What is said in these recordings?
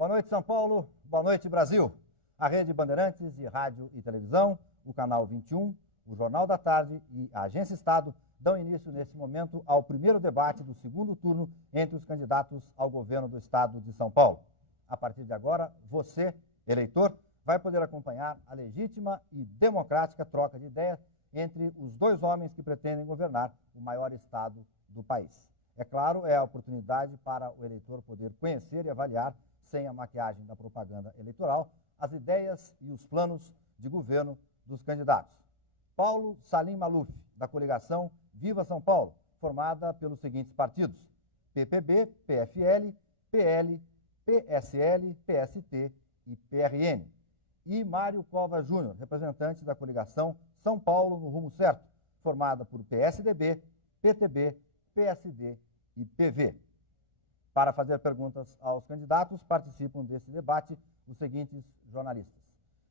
Boa noite, São Paulo. Boa noite, Brasil. A Rede Bandeirantes de Rádio e Televisão, o Canal 21, o Jornal da Tarde e a Agência Estado dão início, nesse momento, ao primeiro debate do segundo turno entre os candidatos ao governo do Estado de São Paulo. A partir de agora, você, eleitor, vai poder acompanhar a legítima e democrática troca de ideias entre os dois homens que pretendem governar o maior estado do país. É claro, é a oportunidade para o eleitor poder conhecer e avaliar, sem a maquiagem da propaganda eleitoral, as ideias e os planos de governo dos candidatos. Paulo Salim Maluf, da coligação Viva São Paulo, formada pelos seguintes partidos: PPB, PFL, PL, PSL, PST e PRN. E Mário Cova Júnior, representante da coligação São Paulo no Rumo Certo, formada por PSDB, PTB, PSD e PV. Para fazer perguntas aos candidatos, participam desse debate os seguintes jornalistas: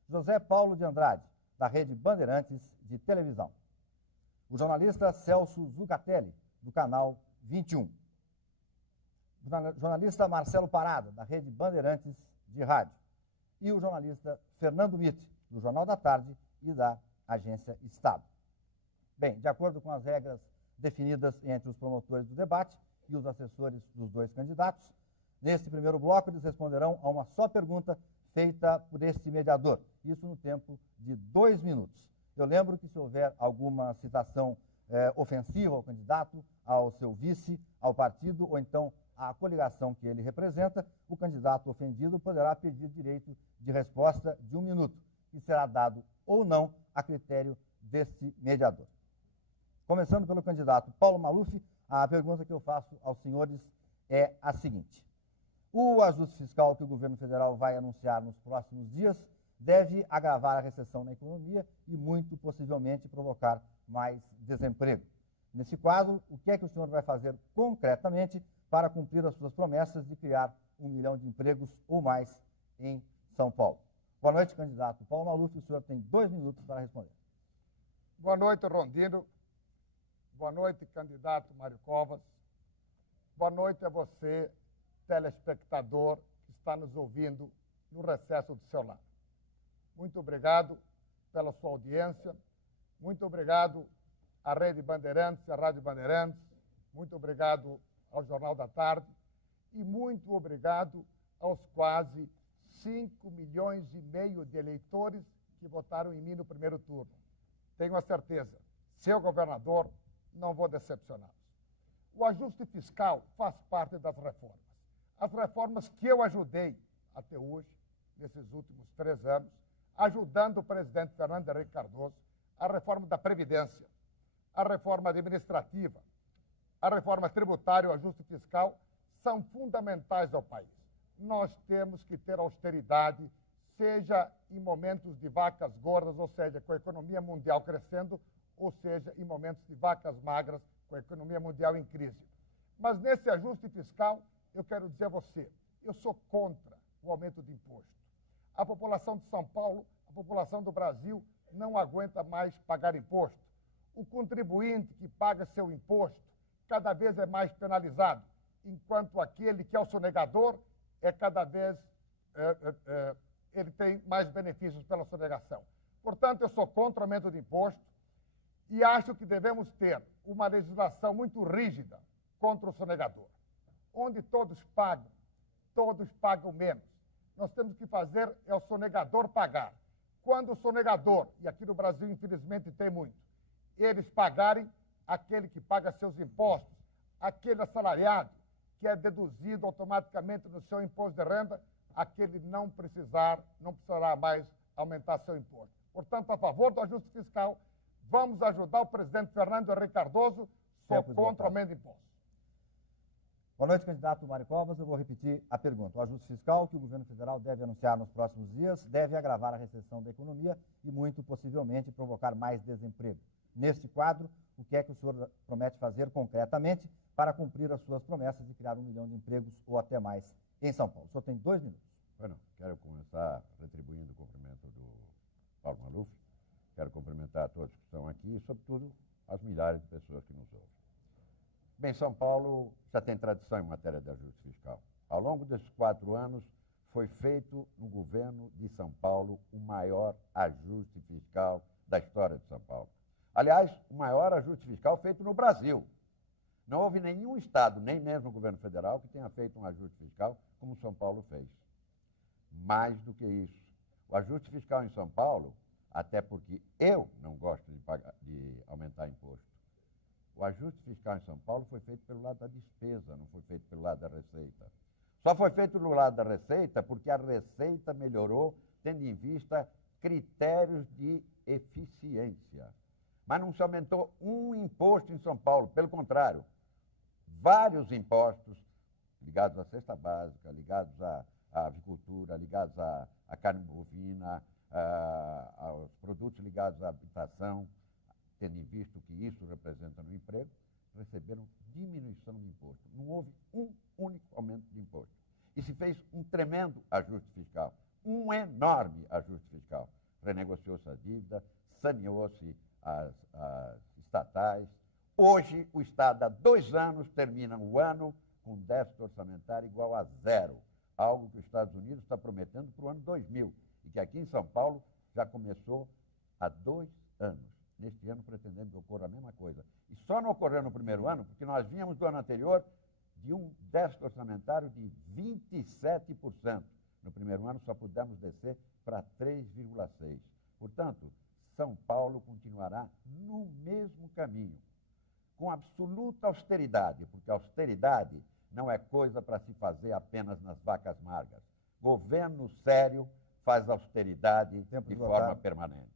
José Paulo de Andrade, da Rede Bandeirantes de Televisão; o jornalista Celso Zucatelli, do Canal 21; o jornalista Marcelo Parada, da Rede Bandeirantes de Rádio; e o jornalista Fernando Mitre, do Jornal da Tarde e da Agência Estado. Bem, de acordo com as regras definidas entre os promotores do debate e os assessores dos dois candidatos, neste primeiro bloco eles responderão a uma só pergunta feita por este mediador, isso no tempo de 2 minutos. Eu lembro que se houver alguma citação ofensiva ao candidato, ao seu vice, ao partido ou então à coligação que ele representa, o candidato ofendido poderá pedir direito de resposta de 1 minuto, que será dado ou não a critério deste mediador. Começando pelo candidato Paulo Maluf, a pergunta que eu faço aos senhores é a seguinte: o ajuste fiscal que o governo federal vai anunciar nos próximos dias deve agravar a recessão na economia e, muito possivelmente, provocar mais desemprego. Nesse quadro, o que é que o senhor vai fazer concretamente para cumprir as suas promessas de criar 1 milhão de empregos ou mais em São Paulo? Boa noite, candidato Paulo Maluf. O senhor tem 2 minutos para responder. Boa noite, Rondino. Boa noite, candidato Mário Covas. Boa noite a você, telespectador, que está nos ouvindo no recesso do seu lar. Muito obrigado pela sua audiência. Muito obrigado à Rede Bandeirantes, à Rádio Bandeirantes. Muito obrigado ao Jornal da Tarde. E muito obrigado aos quase 5,5 milhões de eleitores que votaram em mim no primeiro turno. Tenho a certeza, seu governador, não vou decepcioná-los. O ajuste fiscal faz parte das reformas. As reformas que eu ajudei até hoje, nesses últimos 3 anos, ajudando o presidente Fernando Henrique Cardoso, a reforma da Previdência, a reforma administrativa, a reforma tributária e o ajuste fiscal são fundamentais ao país. Nós temos que ter austeridade, seja em momentos de vacas gordas, ou seja, com a economia mundial crescendo, ou seja, em momentos de vacas magras, com a economia mundial em crise. Mas nesse ajuste fiscal, eu quero dizer a você, eu sou contra o aumento de imposto. A população de São Paulo, a população do Brasil, não aguenta mais pagar imposto. O contribuinte que paga seu imposto cada vez é mais penalizado, enquanto aquele que é o sonegador é cada vez ele tem mais benefícios pela sonegação. Portanto, eu sou contra o aumento de imposto e acho que devemos ter uma legislação muito rígida contra o sonegador, onde todos pagam menos. Nós temos que fazer é o sonegador pagar. Quando o sonegador, e aqui no Brasil infelizmente tem muito, eles pagarem, aquele que paga seus impostos, aquele assalariado que é deduzido automaticamente no seu imposto de renda, aquele não precisará mais aumentar seu imposto. Portanto, a favor do ajuste fiscal, vamos ajudar o presidente Fernando Henrique Cardoso, sou contra o aumento de impostos. Boa noite, candidato Mário Covas. Eu vou repetir a pergunta. O ajuste fiscal que o governo federal deve anunciar nos próximos dias deve agravar a recessão da economia e, muito possivelmente, provocar mais desemprego. Neste quadro, o que é que o senhor promete fazer concretamente para cumprir as suas promessas de criar 1 milhão de empregos ou até mais em São Paulo? O senhor tem 2 minutos. Bueno, quero começar retribuindo o cumprimento do Paulo Maluf. Quero cumprimentar a todos que estão aqui e, sobretudo, as milhares de pessoas que nos ouvem. Bem, São Paulo já tem tradição em matéria de ajuste fiscal. Ao longo desses 4 anos, foi feito no governo de São Paulo o maior ajuste fiscal da história de São Paulo. Aliás, o maior ajuste fiscal feito no Brasil. Não houve nenhum estado, nem mesmo o governo federal, que tenha feito um ajuste fiscal como São Paulo fez. Mais do que isso, o ajuste fiscal em São Paulo, até porque eu não gosto de aumentar imposto, o ajuste fiscal em São Paulo foi feito pelo lado da despesa, não foi feito pelo lado da receita. Só foi feito pelo lado da receita porque a receita melhorou, tendo em vista critérios de eficiência. Mas não se aumentou um imposto em São Paulo, pelo contrário, vários impostos ligados à cesta básica, ligados à avicultura, ligados à carne bovina, aos produtos ligados à habitação, tendo em vista o que isso representa no emprego, receberam diminuição de imposto. Não houve um único aumento de imposto. E se fez um tremendo ajuste fiscal, um enorme ajuste fiscal. Renegociou-se a dívida, saneou-se as estatais. Hoje, o Estado, há 2 anos, termina o ano com déficit orçamentário igual a 0, algo que os Estados Unidos está prometendo para o ano 2000, e que aqui em São Paulo já começou há 2 anos. Neste ano, pretendendo que ocorra a mesma coisa. E só não ocorreu no primeiro ano, porque nós vínhamos do ano anterior de um déficit orçamentário de 27%. No primeiro ano, só pudemos descer para 3,6%. Portanto, São Paulo continuará no mesmo caminho, com absoluta austeridade, porque austeridade não é coisa para se fazer apenas nas vacas magras. Governo sério faz austeridade de forma permanente.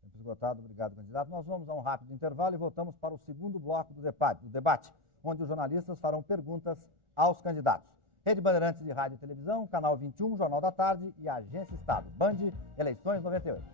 Tempo esgotado, obrigado, candidato. Nós vamos a um rápido intervalo e voltamos para o segundo bloco do debate, onde os jornalistas farão perguntas aos candidatos. Rede Bandeirantes de Rádio e Televisão, Canal 21, Jornal da Tarde e Agência Estado. Band, Eleições 98.